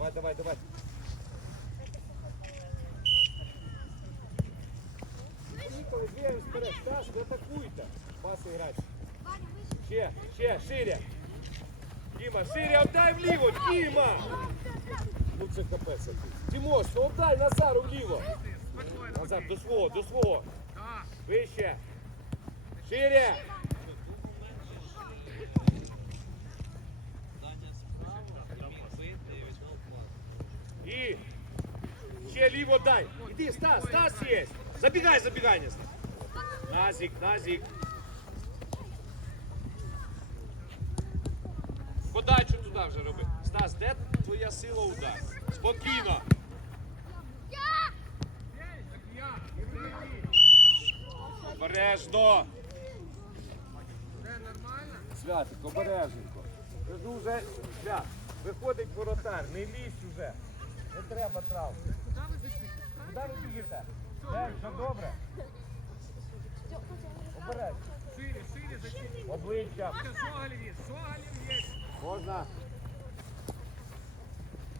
Давай, давай, давай. Поїхали, двігаємось вперед. Стас, ви атакуйте. Паси грати. Ще, ще, шире. Діма, шире, отдай вліво, Діма! Ну це капець. якийсь. Дімош, ну отдай Назару вліво. Назар, до свого, до свого. Вище. Шире. Стас є. Забігай, забігай, не Стас. Назік, Назік. Подачу туди вже роби. Стас, де твоя сила удар? Спокійно. Обережно. Святик, обережненько. Це дуже свят. Виходить воротар, не лізь уже. Не треба трав. Куди ви біжите? Де, все добре? Обережно. Шире, шире закинь. Обличчя. Жогалев есть, Жогалев есть. Можна.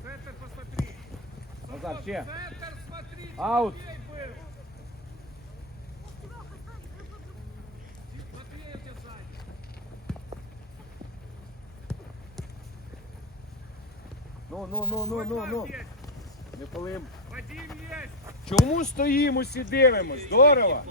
Центр посмотри. Назад, ще. Центр смотри. Аут. Матвей был. Матвей у тебя сзади. Ну, ну, ну, ну, ну, ну. Вадим есть. Не полим. Вадим есть. Чому стоїмо, всі дивимось? Здорово.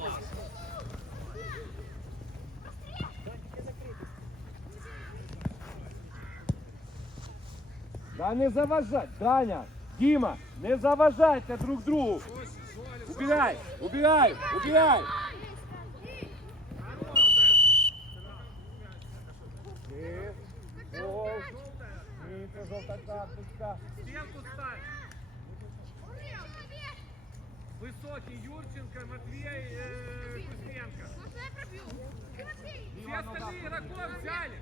Да не заважайте, Даня, Діма, не заважайте друг другу. Ось, Жогалев. Убігай, Юрченко, Матвей э, Кузьменко. Все остальные игроков взяли.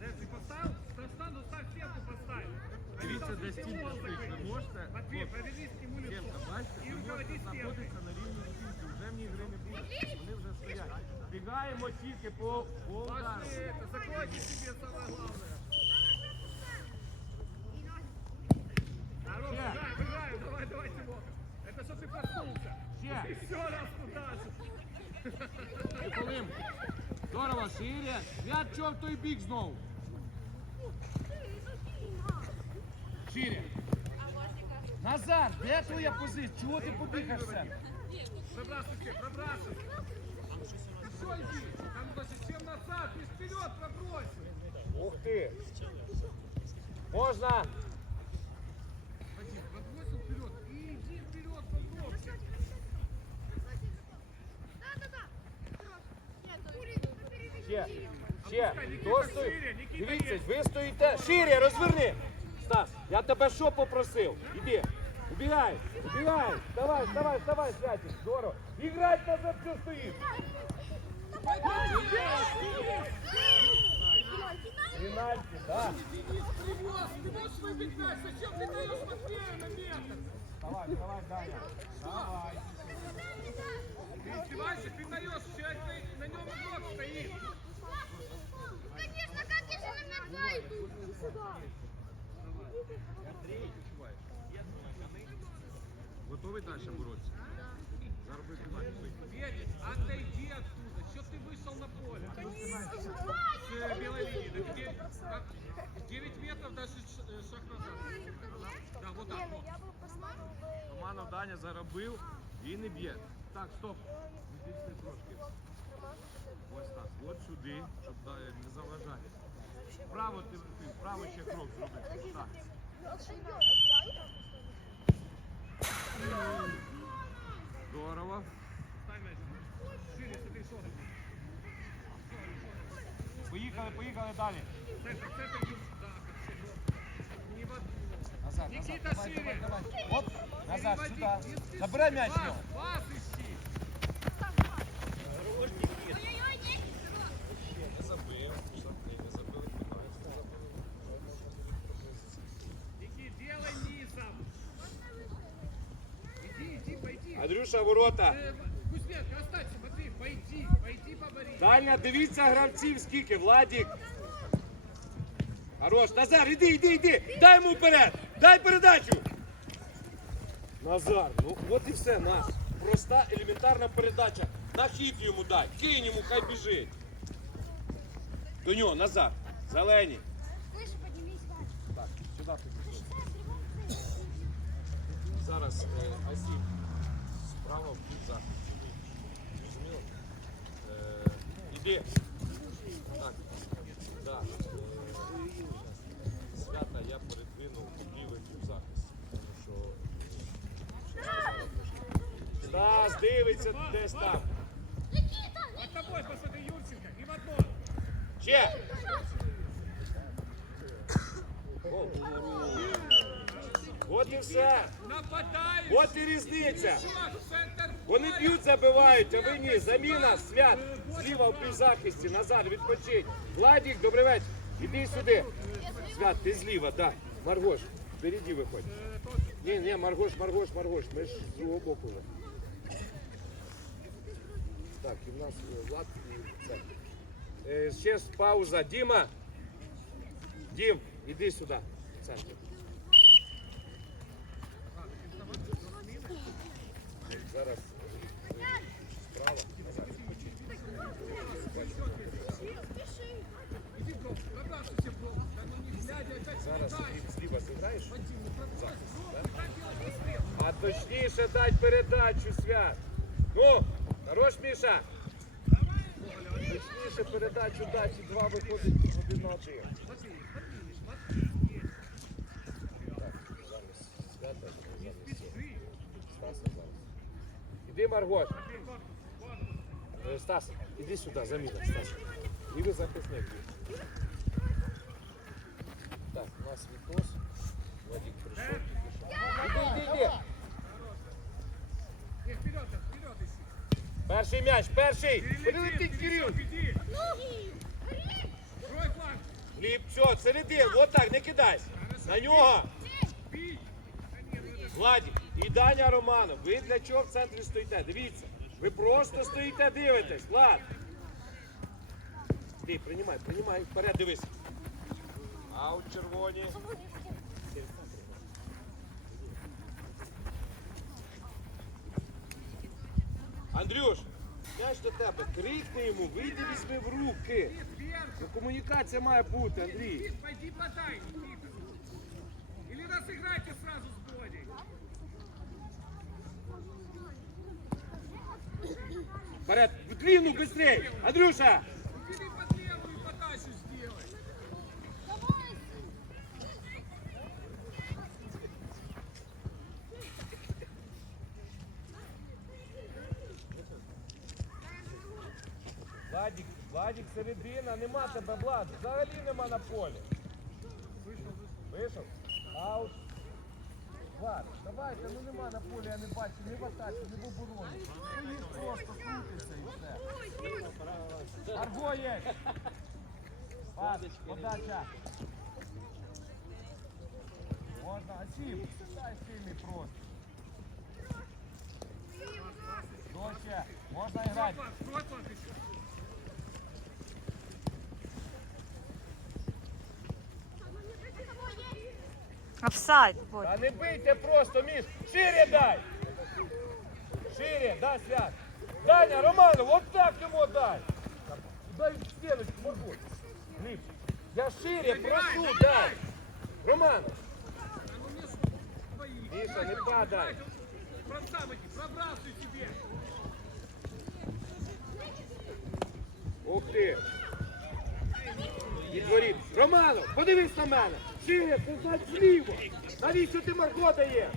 Дэн, ты поставил? Стан, ну ставь стенку поставь. Дивіться, де Стенку стінка закрыть. стоїть. Ви можете, Матвей, проверни ему лицо. Стінка, бачите, И ви руководи можете стенкой. знаходитися на рівні стінки. Вже в ній гри не буде. Вони вже стоять. Бігаємо тільки по, по удару. Пошли это, закройте себе самое главное. Еще раз туда же. Полим. Здорово, шире. М'ячо в той бік знову. Шире. Назар, де твоя позиція? Чого ти побігаєш в центр? Пробрасывай все, пробрасывай. Еще иди. Там, значит, чем назад, и вперед пробросил. Ух ти. Можна. Вадим, подбросил вперед и иди вперед, пробросил. Ще. Ще. Опускай, Хто Нікіта, стоїть? шире, Нікіта Дивіться, є. ви стоїте. Шире, розверни. Стас, я тебе що попросив? Іди. Убігай, убігай. Давай, давай, давай, Святик. Здорово. Іграть назад, що стоїть. Пенальті, так. Денис привез, ты можешь выбить мяч, зачем ты даешь Матвею на метр? Давай, давай, Даня. Давай. Ты издеваешься, ты даешь, человек на- на нем игрок стоит. на мяч зайду? Готовий далі боротися? Заробити пенальті. Федя, отойди оттуда, что ты вышел на поле? С белой линии, да где, как, 9 метров даже ш- э, шаг назад. Да, вот так вот. Романов Даня заробив і не б'є. Так, стоп. Відійшли трошки. Ось так. От сюди, щоб да, не заважати. Вправо ти, вправо ще крок зроби. Так. Здорово. Что там. Поїхали, поїхали далі. Назад, назад, давай, давай, давай. Оп, назад, сюди. Забирай м'яч пас. Пас ищи. Андрюша, ворота. Э, Кузьменко, останься, Матвей, пойди, Пойди побори. Дальня, дивіться гравців скільки, Владік. Хорош, Назар, іди, іди, іди. Дай йому вперед. Дай передачу. Назар, ну от і все, наш. Проста елементарна передача. На хід йому дай. Кинь йому, хай біжить. До нього, Назар. Зелені. Так, сюди. Зараз е, Асім справа в бік захід. Зрозуміло? Е, іди. Так. Е, свята я передвинув в лівий півзахист. Тому що Стас дивиться десь там. Под тобой в! Гол. От і все. Нападаешь. От і різниця. Чувак, в центр Вони поля. б'ють, забивають, а ви ні. Заміна, свят. Зліва в півзахисті, назад, відпочинь. Владік, добрий вечір. Іди сюди. Свят, ти зліва, так. Маргош, впереді виходь. Ні, ні, Маргош, Маргош, Маргош. Ми ж з другого боку вже. Так, і в нас е, Влад і це. Е, Ще ж пауза. Діма. Дім, іди сюди. в центр. Глядя, опять Зараз зліва зіграєш. А точніше дать передачу свят. Ну, хорош, Міша. Точніше передачу дати, і два виходить один на один. Так, зараз зараз Стаса зараз. Іди, Маргош. Е, Стас, іди сюди, заміна, Стас. І ви захисник. Так, у нас відос. Владик прийшов. Іди, іди, іди. Перший м'яч, перший. Перелети, Перелетить Кирил. Гліб, все, середин, от так, не кидайся. На нього. Владик і Даня Романов, ви для чого в центрі стоїте? Дивіться. Ви просто стоїте, дивитесь. Влад. Ти, приймай, приймай, вперед дивись. Аут червоні. Андрюш, м'яч до тебе, крикни йому, вийди візьми в руки. Ну, комунікація має бути, Андрій. Пойди подай, Никита. Или разыграйте сразу с Вперед, в длину, быстрей! Андрюша! Владик, Владик, середина, нема тебе, Влад, взагалі нема на полі. Вийшов? Аут. Влад, давайте, ну нема на полі, я не бачу, ні в атаці, ні в обороні. Ну їх просто крутиться і все. Арго є! Пас, подача. Можна, Асім, дай сильний просто. Доче, можна грати. Фланг, крой фланг еще. Офсайд, Бодь. Та не бийте просто, Міш! Шире дай! Шире, дай свят! Даня, Романов, вот так йому дай! Дай стіночку, Маргот! Гліб, я шире прошу, дай! А ну? Твои. Миша, не падай! Пробрасывай себе. Ух ти! Відворіт! Романов, подивись на мене! Шире, це значить зліво! Навіщо ти Марго дає?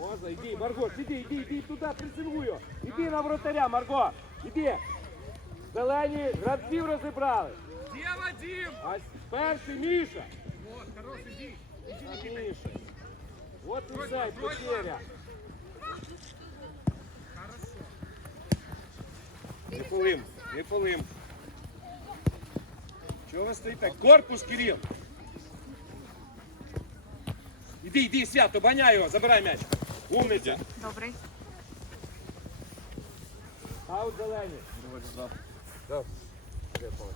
Можна, іди, Марго, іди, іди, іди туди, присилую. Іди на вратаря, Марго, іди. Зелені гравців розібрали. Где Вадим? А перший Міша. Вот, хорош, иди. Иди, А Міша. От і все, потеря. Не полим, не полим. Чого ви стоїте? Корпус, Кирил. Іди, іди, свято, баняй його, забирай м'яч. Умниця. Добрий. Аут зелені. Да. Де Павло?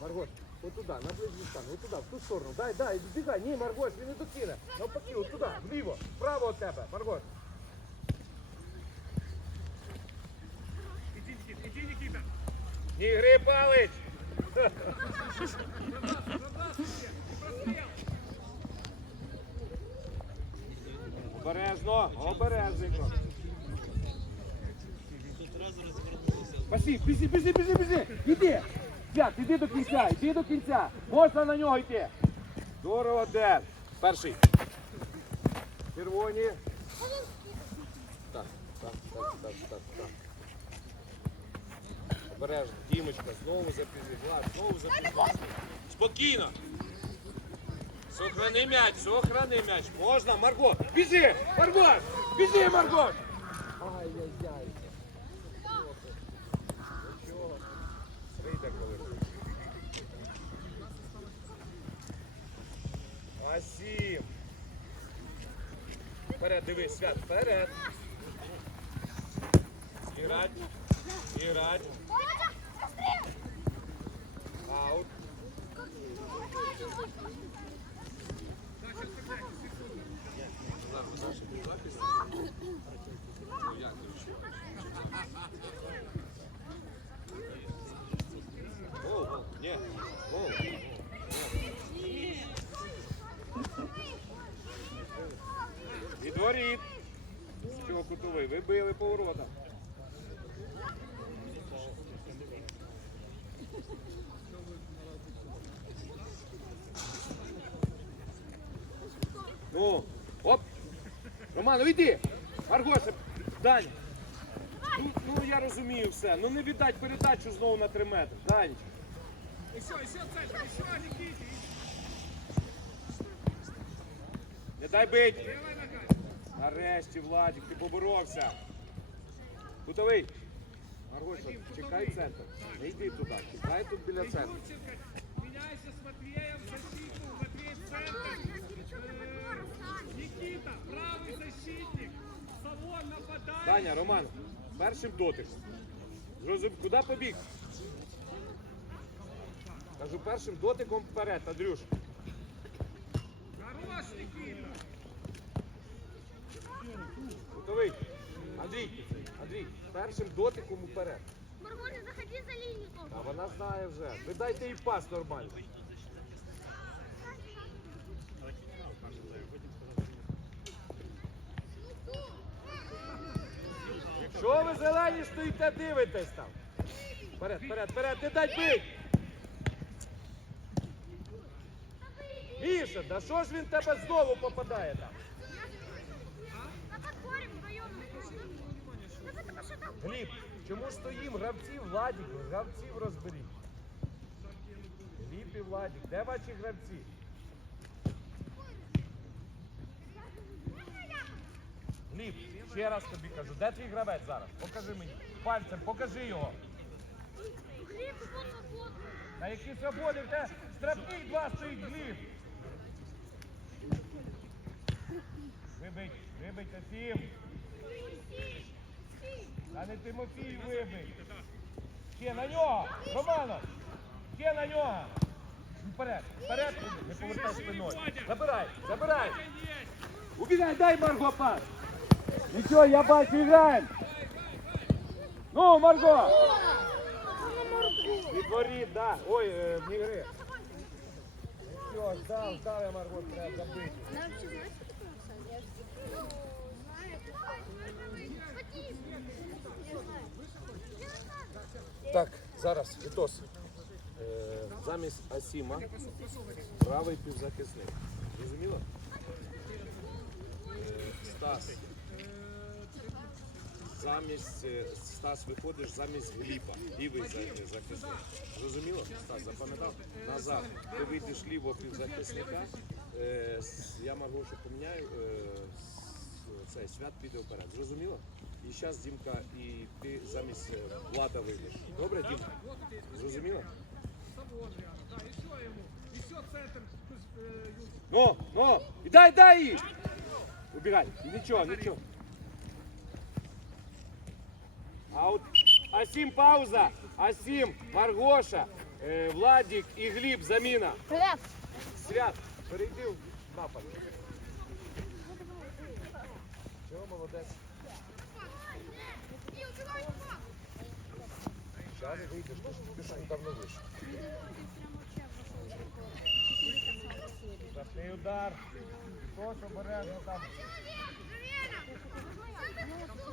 Маргош, от туди, на ближній стан, от туди, в ту сторону. Дай, дай, бігай. Ні, Маргош, він не докине. Навпаки, от туди, вліво, вправо від тебе, Маргош. Не гри палич! Обережно, обережненько. Пошли, біжи, біжи, біжи, біжи. Іди. Свят, іди до кінця, іди до кінця. Можна на нього йти. Здорово, Ден. Перший. Червоні. Так, так, так, так, так, так. Обережно. Дімочка, знову запізнив. Знову запізнив. Спокійно. Сохрани м'яч, сохрани м'яч. Можна, Марго. Біжи! Марго! Біжи, Марго! Ай-яй-яй. Васім. Вперед, дивись, свят, вперед. Іграть. Іграть. Аут. Гол, гол. Ні, гол. Від воріт. Кутовий. Вибили по воротам. Ну, оп. Роман, йди. Аргоша, Дань. Ну, ну я розумію все. Ну не віддать передачу знову на 3 метри. Дань. Еще, еще центр, еще, Никите. Не дай бить. Нарешті, Владик, ти поборовся. Кутовий. Маргоша, чекай центр. Не йди туди. Чекай тут біля центру. С Матвеем в защиту. Матвей центр. Э, Никита, правый защитник. Салон нападает. Даня, Роман, першим дотиком. Зрозум... Куди побіг? Кажу, першим дотиком вперед, Андрюш. Хорош, Никита. Готовий? Андрій, Андрій, першим дотиком вперед. Маргоша, заходи за тоже. А вона знає вже. Ви дайте їй пас нормально. Що ви зелені стоїте, дивитесь там? Вперед, вперед, вперед, не дай бить! Міша, да що ж він тебе знову попадає там? На подборе вдвоем. Да потому что там Гліб, чому стоїм? Гравців Владік, гравців розберіть. Гліб і Владік, де ваші гравці? Гліб, ще раз тобі кажу, де твій гравець зараз? Покажи мені. Пальцем, покажи його. Свободный. На які свободи в те штрафний два стоїть Гліб. Вибить, вибить Тим. А не Тимофій вибить. Ще на нього! Романов! Ще на нього! Вперед! Вперед! Не повертай спиною! Забирай! Забирай! Убігай, дай Марго пас! Нічого, я бачу, граємо! Ну, Марго! Відворіт, да. Ой, е, не гри. Все, ждав, ждав я Марго, треба забити. Она вообще знает, что такое офсайд? Я же Так, зараз, Вітос. Е, замість Асіма правий півзахисник. Зрозуміло? Е, Стас. Замість е, Стас виходиш замість Гліпа. Лівий захисник. Зрозуміло? Стас, запам'ятав? Назад. Ти вийдеш лівого півзахисника. Я Маргошу поміняю. Цей свят піде вперед. Зрозуміло? І зараз Дімка, і ти замість е, Влада вийдеш. Добре, Дімка? Зрозуміло? Салон рядом. Да, еще ему. Еще центр. э, Юрченко. Ну, ну, і дай, дай їй! Убегай. Ничего, ничего. Аут. Асим, пауза. Асим, Маргоша, е, Владик і Гліб, заміна. Привет. Свят, перейди в напад. Чого молодець? Зараз вийдеш, ти ж- ти вийшов. Штрафний удар. Тож обережно там.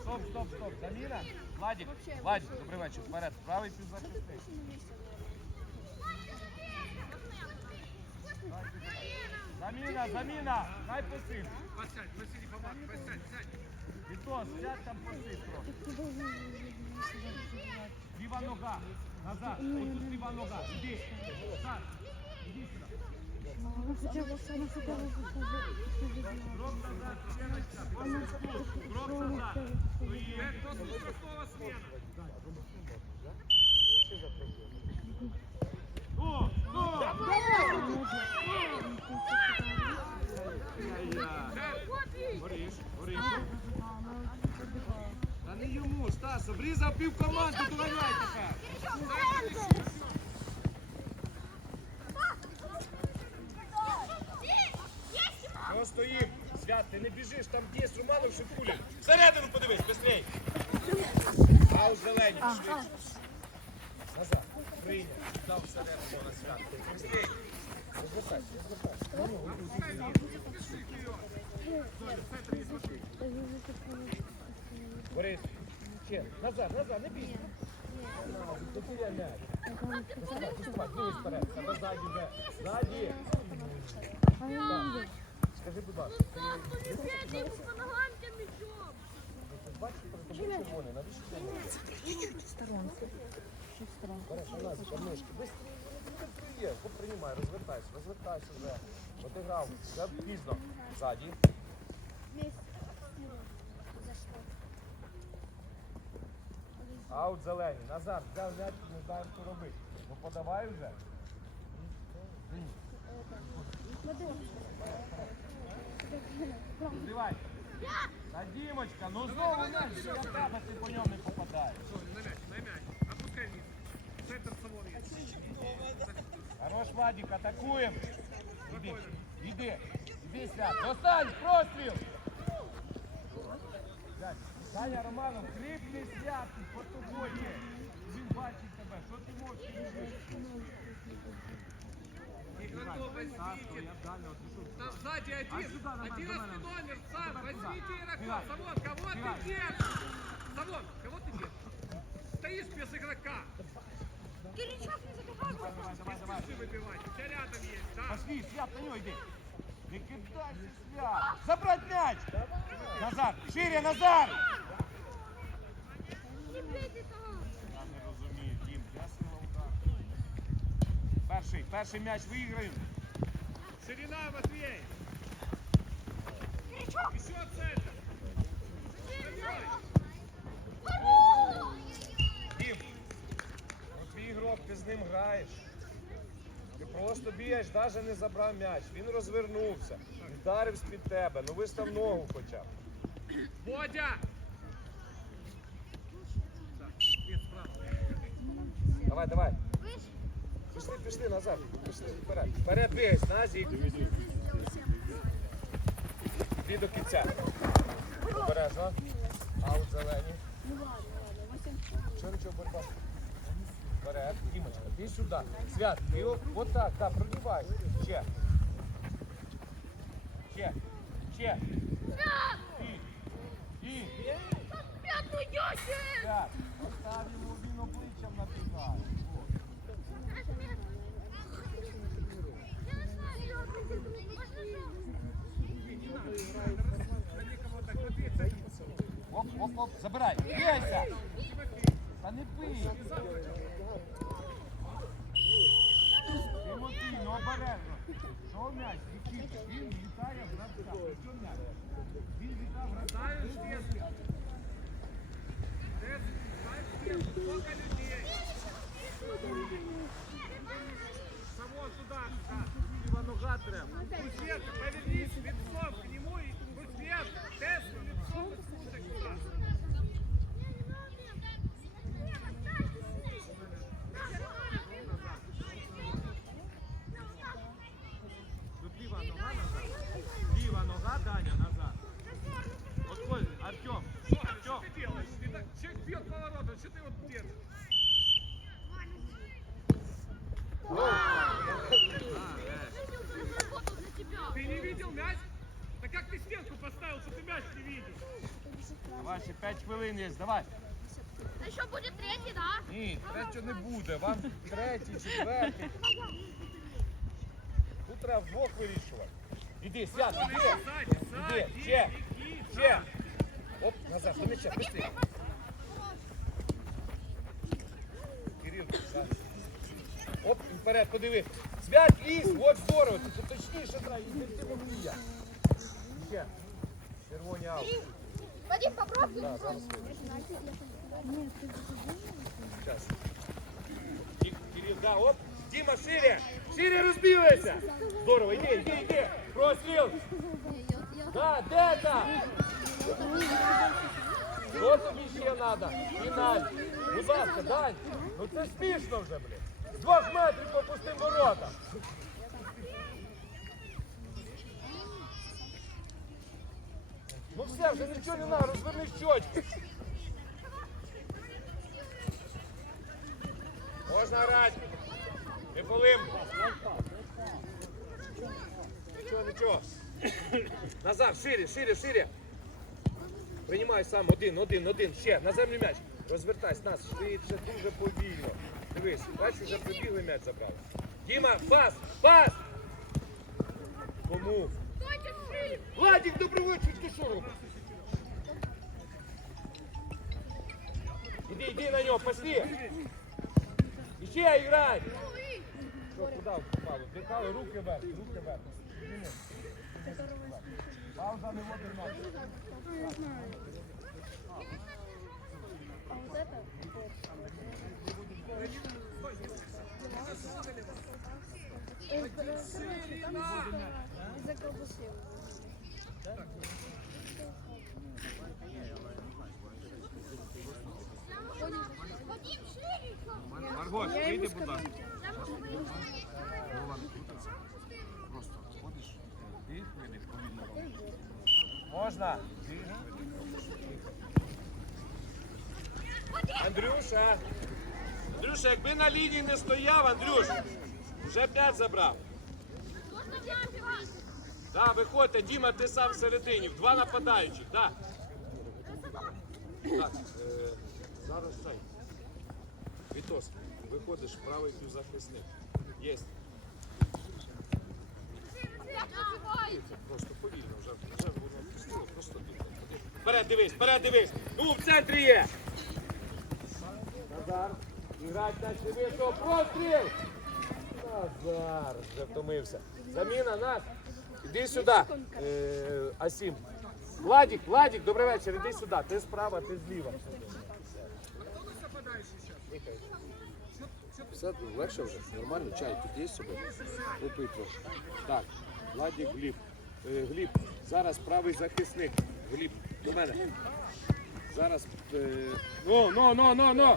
Стоп, стоп, стоп. Заміна. Владик, Владик, добрий вечір. Вперед, правий півзахисник. Заміна, заміна. Хай посиль. Подсядь, Василий, помог, подсядь, сядь. Вітос, сядь там посиль трохи. Ліва нога. Назад. Ось тут ліва нога. Іди. Так. Іди сюди. Крок назад, Сеночка. Крок назад. Стоїть. Э, После смена. О, о! Гориш, гориш. Стас, обрізав пів команди, доганяй тепер. Що стоїм? Свят, ти не біжиш, там є Романов, що пуля. Всередину подивись. А у зелені пішли. Назад. Прийняв. Дав всередину на свят. Быстрей. Розвертайся, розвертайся. Борис, ще, назад, назад, не бійся. Скажи, будь ласка, бачиш перед тобою навіщо? Береш, там ножки. Быстрее, ну ти є, поприймай, розвертайся, розвертайся вже. Отиграв, пізно. Ззаді. Аут зелені. Назад, взяв м'яч, не знаємо, що робити. Ну подавай вже. Зливай. Та Дімочка, ну знову м'яч, що я в тебе, ти по ньому не попадаєш. На мяч, на мяч. Опускай вниз. Центр салона есть. Хорош, Вадик, атакуємо. Іди, іди, іди, Свят. Достань, простріл. Свят, Саня Романов, крикни Свят, по тобою. Він бачить тебе, що ти возьмите. Там сзади один. Одиннадцатый номер сам. Возьмите игрока. Самон, кого ты держишь? Самон, кого ты держишь? Стоишь без игрока. Киричев не забивай. Давай, давай, давай. Ты выбивать. У тебя рядом есть, да? Пошли, Свят, на нього йди. Не кидайся, Свят. Забрать м'яч. Назад, шире, назад. Я не розумію, Дім, я сила удар. Перший, перший м'яч виграємо. Ширина, Матвей. Еще центр. Дім, ти з ним граєш. Просто бігаєш, навіть не забрав м'яч. Він розвернувся, вдарив з-під тебе. Ну вистав ногу хоча б. Бодя. Давай, давай. Пішли, пішли назад. Пішли вперед. Вперед бігайся, на зі. Дві до кінця. Обережно. Аут зелені. Чого нічого боротьба? Вперед. Дімочка, ти сюди. Свят, ти о- от так, так, пробивай. Ще. Ще. Ще. І. І. Опять уйдете. Свят. Постав йому він обличчям набігає. О. Я не знаю, можно Оп, оп, оп, забирай. Бігайся. Та не пий. Обережно. Що м'яч? Він літає в гравця. Що м'яч? Він літав в гравця. Вес. Ты ставишь вес. Сколько людей? Само туда, да. Ліва нога треба. Кузьменко, повернись лицом к нему и Кузьменко. 5 хвилин є, давай. А що буде третій, да? Ні, третього не буде. Вам третій, четвертий. Тут треба вдвох вирішувати. Іди, свят, іди. Іди, ще, ще. Оп, назад, до м'яча, быстрее. Кирил, да. Оп, вперед, подиви. Свят, лізь, от здорово, тут точніше треба, і не. Ще. Червоні аут. Вадим, попробуй. Да, зараз вийде. Сейчас. Кирилл, да, оп. Дима, шире. Шире розбігайся. Здорово, іди, іди, іди. Простріл. Да, де там? Що тобі ще треба? Фіналь. Будь ласка, Дань. Ну це смішно вже, блін. З двох метрів попустим ворота. Ну все, вже нічого не треба, розверни щочки. Можна грати. Не полим. Нічого, нічого. Назад, шире, шире, шире. Приймай сам один, один, один. Ще, на землю м'яч. Розвертайся, нас швидше, дуже повільно. Дивись, бачиш, вже прибігли м'яч забрали. Діма, пас, пас! Кому? Владик, добрий вечір, ти що робиш? Іди, іди на нього, пошли. Іще грай. Що, куди впало? Вдихали, руки вверх, руки вверх. Пауза не може Вадим, шире. Маргош, вийди, будь ласка. Можна? Андрюша. Андрюша, якби на лінії не стояв, Андрюш, вже п'ять забрав. Да, виходьте, Діма, ти сам всередині, два нападаючих, да. Так, е, зараз цей. Вітос, виходиш, правий півзахисник. Єсть. Просто повільно, вже, вже воно пустило, просто бігає. Вперед дивись, вперед дивись. Ну, в центрі є. Назар, грать наче вийшов, простріл. Назар, вже втомився. Заміна нас. Іди сюди, е, Асім. Владик, Владик, добрий вечір, іди сюди. Ти справа, ти зліва. Все легше вже, нормально, чай тут є собі. Готуй трохи. Так, Владик, Гліб. Е, Гліб, зараз правий захисник. Гліб, до мене. Зараз. Е... Ну, ну, ну, ну, ну.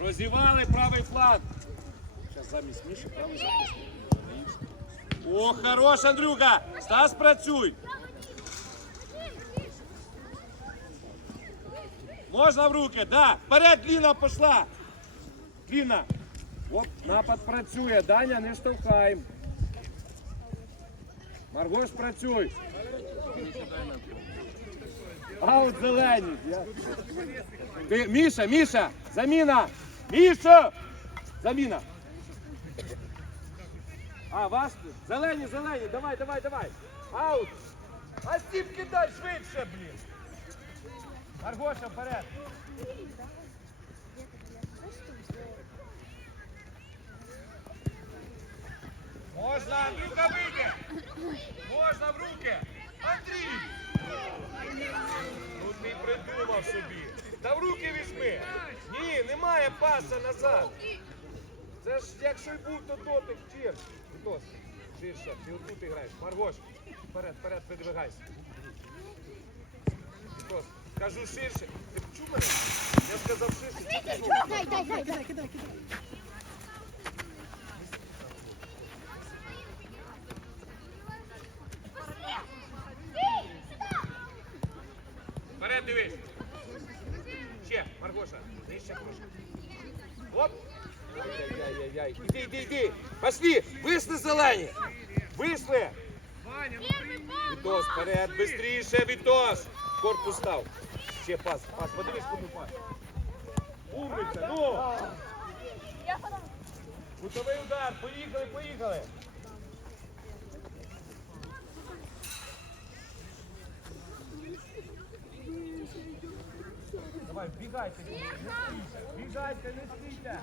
Розівали правий фланг. Замість Міші правий захисник. О, хорош, Андрюха! Стас, працюй! Можна в руки, да. Вперед, Ліна пішла. Ліна. Оп, напад працює. Даня, не штовхаємо. Маргош, працюй. Аут зелені. Міша, Міша, заміна. Міша! Заміна. А, вас? Зелені, зелені, давай, давай, давай. Аут. А стіп кидай швидше, блін. Маргоша, вперед. Можна, Андрюха вийде. Можна в руки. Андрій. Ну ти придумав собі. Та в руки візьми. Ні, немає паса назад. Це ж якщо й був, то дотик чір. Вітос, ширше, ти отут граєш. Маргош, вперед, вперед, видвигайся. Хтось. кажу ширше. Ти чув мене? Я сказав ширше. Кидай, кидай, знову? Дай, дай, дай, дай, дай. Вперед дивись. Ще, Маргоша, нижче трошки. Оп. Ай-яй-яй-яй. Іди, іди, іди. Пошли. Вийшли зелені. Вийшли. Ваня, Даня, ну прими. Вітос, вперед, бистріше, Вітос! Корпус став. Ще пас, пас, подивись, кому пас. Умниця, ну! Кутовий удар, поїхали, поїхали. Давай, бігайте, не стійте, бігайте, не стійте.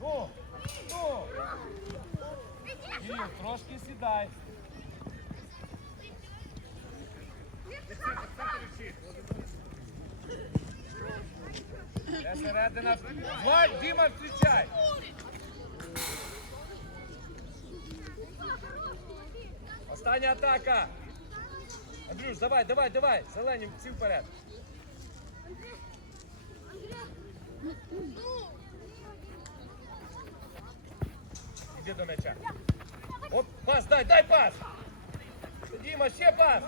Ну, ну. Кирил, трошки сідай. середина? Зваль, Діма, встрічай! Остання атака! Андрюш, давай, давай, давай! Зелені, всі вперед! Іди до м'яча. Оп, пас, дай, дай пас! Діма, ще пас!